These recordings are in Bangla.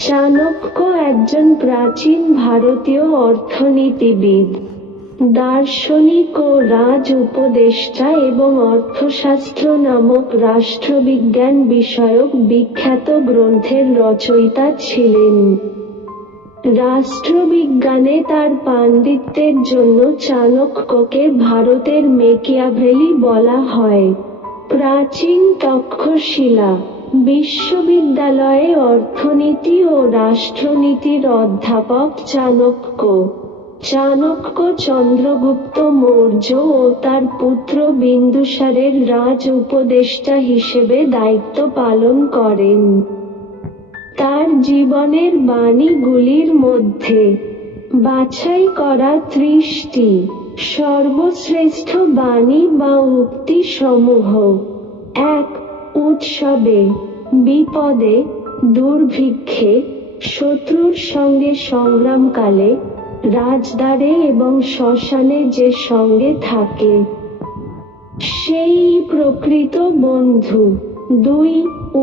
চাণক্য একজন প্রাচীন ভারতীয় অর্থনীতিবিদ, দার্শনিক ও রাজ উপদেষ্টা এবং অর্থশাস্ত্র নামক রাষ্ট্রবিজ্ঞান বিষয়ক বিখ্যাত গ্রন্থের রচয়িতা ছিলেন। রাষ্ট্রবিজ্ঞানে তার পাণ্ডিত্যের জন্য চাণক্যকে ভারতের মেকিয়াভেলি বলা হয়। প্রাচীন তক্ষশিলা বিশ্ববিদ্যালয়ে অর্থনীতি ও রাষ্ট্রনীতির অধ্যাপক চাণক্য। চাণক্য চন্দ্রগুপ্ত মৌর্য ও তার পুত্র বিন্দুসারের রাজ উপদেষ্টা হিসেবে দায়িত্ব পালন করেন। তার জীবনের বাণীগুলির মধ্যে বাছাই করা 30টি সর্বশ্রেষ্ঠ বাণী বা উক্তি সমূহ: 1. উৎসবে, বিপদে, দুর্ভিক্ষে, শত্রুর সঙ্গে সংগ্রামকালে, রাজদ্বারে এবং শ্মশানে যে সঙ্গে থাকে, সেই প্রকৃত বন্ধু। 2.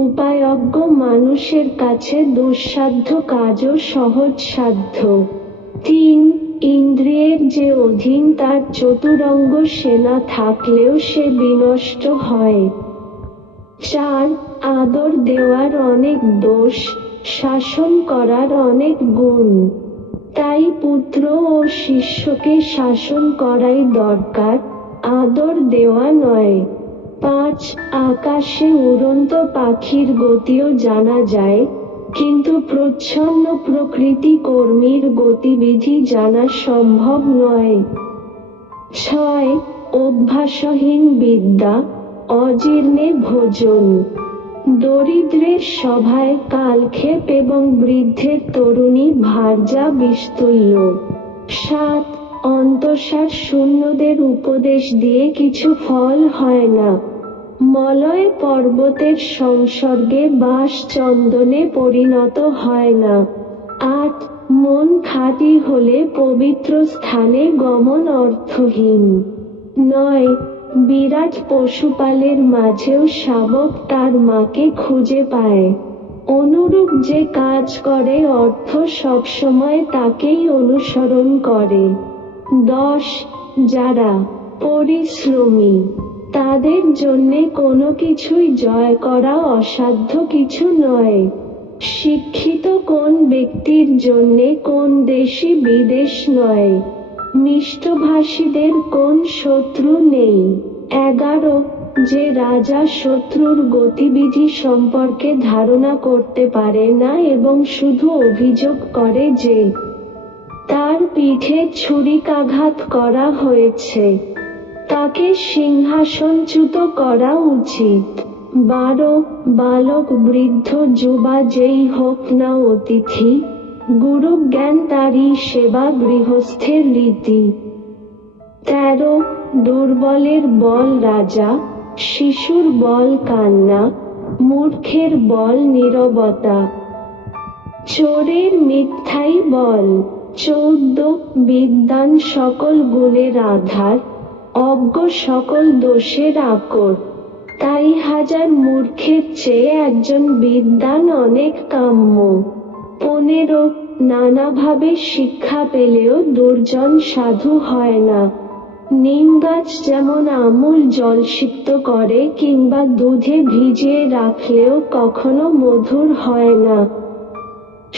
উপায়জ্ঞ মানুষের কাছে দুঃসাধ্য কাজও সহজসাধ্য। 3. ইন্দ্রিয়ের যে অধীন তার চতুরঙ্গ সেনা থাকলেও সে বিনষ্ট হয়। 4. আদর দেওয়ার অনেক দোষ, শাসন করার অনেক গুণ, তাই পুত্র ও শিষ্যকে শাসন করাই দরকার, আদর দেওয়া নয়। 5. আকাশে উড়ন্ত পাখির গতিও জানা যায়, কিন্তু প্রচ্ছন্ন প্রকৃতি কর্মীর গতিবিধি জানা সম্ভব নয়। 6. অভ্যাসহীন বিদ্যা, অজীর্ণে ভোজন, দরিদ্রের সভায় কালক্ষেপ এবং বৃদ্ধের তরুণী ভার্যা বিস্তুল্য। 7. অন্তঃসার শূন্যদের উপদেশ দিয়ে কিছু ফল হয় না, মলয় পর্বতের সংসর্গে বাঁশ চন্দনে পরিণত হয় না। 8. মন খাঁটি হলে পবিত্র স্থানে গমন অর্থহীন। 9. বিরাট পশুপালের মাঝেও শাবক তার মাকে খুঁজে পায়, অনুরূপ যে কাজ করে অর্থ সবসময় তাকেই অনুসরণ করে। 10. যারা পরিশ্রমী, তাদের জন্যে কোনো কিছুই জয় করা অসাধ্য কিছু নয়। শিক্ষিত কোন ব্যক্তির জন্যে কোন দেশই বিদেশ নয়, মিষ্টভাষীদের কোন শত্রু নেই। 11. যে রাজা শত্রুর গতিবিধি সম্পর্কে ধারণা করতে পারে না এবং শুধু অভিযোগ করে যে তার পিঠে ছুরিকাঘাত করা হয়েছে, তাকে সিংহাসনচ্যুত করা উচিত। 12. বালক বৃদ্ধ যুবা যেই হোক না অতিথি, গুরুজ্ঞান তারই সেবা গৃহস্থের রীতি। 13. দুর্বলের বল রাজা, শিশুর বল কান্না, মূর্খের বল নীরবতা, চোরের মিথ্যাই বল। 14. বিদ্বান সকল গুণের আধার, অজ্ঞ সকল দোষের আকর, তাই হাজার মূর্খের চেয়ে একজন বিদ্বান অনেক কাম্য। 15. নানাভাবে শিক্ষা পেলেও দুর্জন সাধু হয় না, নিম গাছ যেমন আমূল জলসিক্ত করে কিংবা দুধে ভিজিয়ে রাখলেও কখনো মধুর হয় না।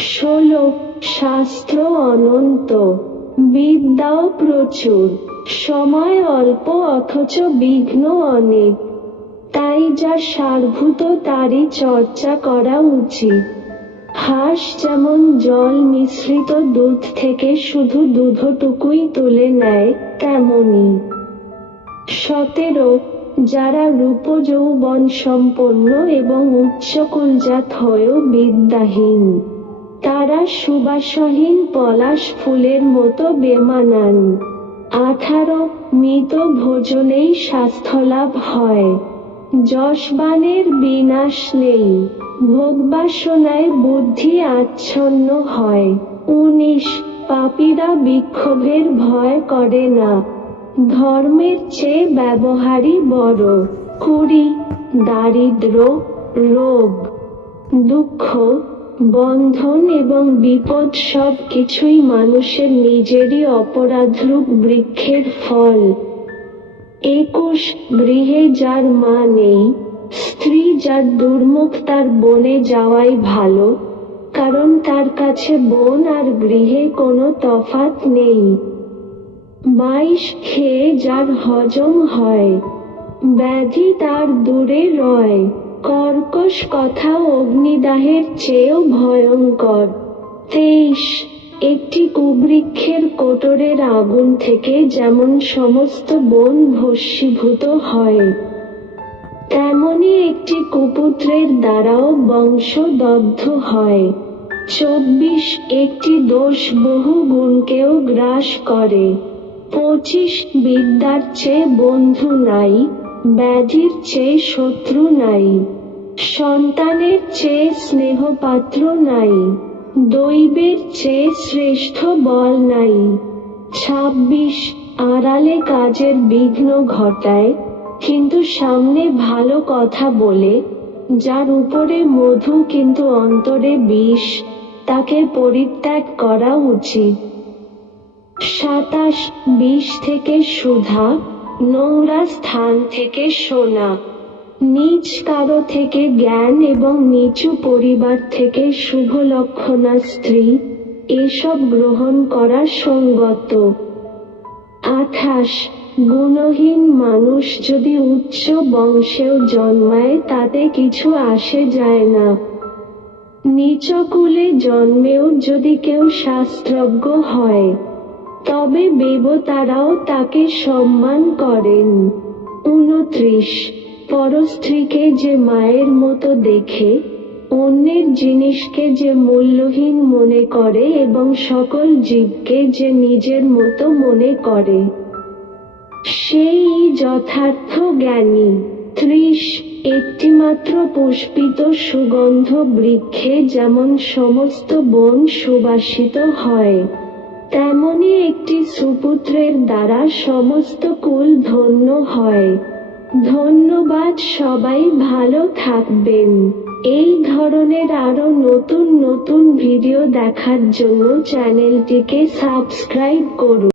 16. শাস্ত্র অনন্ত, বিদ্যাও প্রচুর, সময় অল্প অথচ বিঘ্ন অনেক, তাই যা সারভূত তারই চর্চা করা উচিত। হাঁস যেমন জল মিশ্রিত দুধ থেকে শুধু দুধটুকুই তুলে নেয়, তেমনি। 17. যারা রূপযৌবন সম্পন্ন এবং উচ্চকুলজাত হয়েও বিদ্যাহীন, তারা সুবাসহীন পলাশ ফুলের মতো বেমানান। 18. মৃত ভোজনেই স্বাস্থ্যলাভ হয়, যশবানের বিনাশ নেই, ভোগবাসনায় বুদ্ধি আচ্ছন্ন হয়। 19. পাপীরা বিক্ষোভের ভয় করে না, ধর্মের চেয়ে ব্যবহারই বড়। 20. দারিদ্র্য, রোগ, দুঃখ, বন্ধন এবং বিপদ সব কিছুই মানুষের নিজেরই অপরাধরূপ বৃক্ষের ফল। 21 গৃহে যার মা নেই, স্ত্রী যার দুর্মুখ তার বনে যাওয়াই ভালো, কারণ তার কাছে বন আর গৃহে কোনো তফাৎ নেই। 22 খেয়ে যার হজম হয়, ব্যাধি তার দূরে রয়। কর্কশ কথা অগ্নিদাহের চেয়েও ভয়ঙ্কর। 23 একটি কুবৃক্ষের কোটরের আগুন থেকে যেমন সমস্ত বন ভস্মীভূত হয়, তেমনি একটি কুপুত্রের দ্বারাও বংশ দগ্ধ হয়। 24 একটি দোষ বহু গুণকেও গ্রাস করে। 25 বিদ্যার চেয়ে বন্ধু নাই, ব্যাধির চেয়ে শত্রু নাই, সন্তানের চেয়ে স্নেহপাত্র নাই, দৈবের চেয়ে শ্রেষ্ঠ বল নাই। 26 আড়ালে কাজের বিঘ্ন ঘটায়, কিন্তু সামনে ভালো কথা বলে, যার উপরে মধু কিন্তু অন্তরে বিষ, তাকে পরিত্যাগ করা উচিত। 27 বিষ থেকে সুধা, নোংরা স্থান থেকে সোনা, নিজ কারো থেকে জ্ঞান এবং নিচু পরিবার থেকে শুভলক্ষণা স্ত্রী, এসব গ্রহণ করা সঙ্গত। 28 গুণহীন মানুষ যদি উচ্চ বংশেও জন্মায় তাতে কিছু আসে যায় না। নীচকুলে জন্মেও যদি কেউ শাস্ত্রজ্ঞ হয়, তবে দেবতারাও তাকে সম্মান করেন। 29 পরস্ত্রীকে যে মায়ের মতো দেখে, অন্যের জিনিসকে যে মূল্যহীন মনে করে এবং সকল জীবকে যে নিজের মতো মনে করে, সেই যথার্থ জ্ঞানী। 30 একটিমাত্র পুষ্পিত সুগন্ধ বৃক্ষে যেমন সমস্ত বন সুবাসিত হয়, তেমনি একটি সুপুত্রের দ্বারা সমস্ত কুল ধন্য হয়। ধন্যবাদ, সবাই ভালো থাকবেন। এই ধরনের আরো নতুন নতুন ভিডিও দেখার জন্য চ্যানেলটিকে সাবস্ক্রাইব করুন।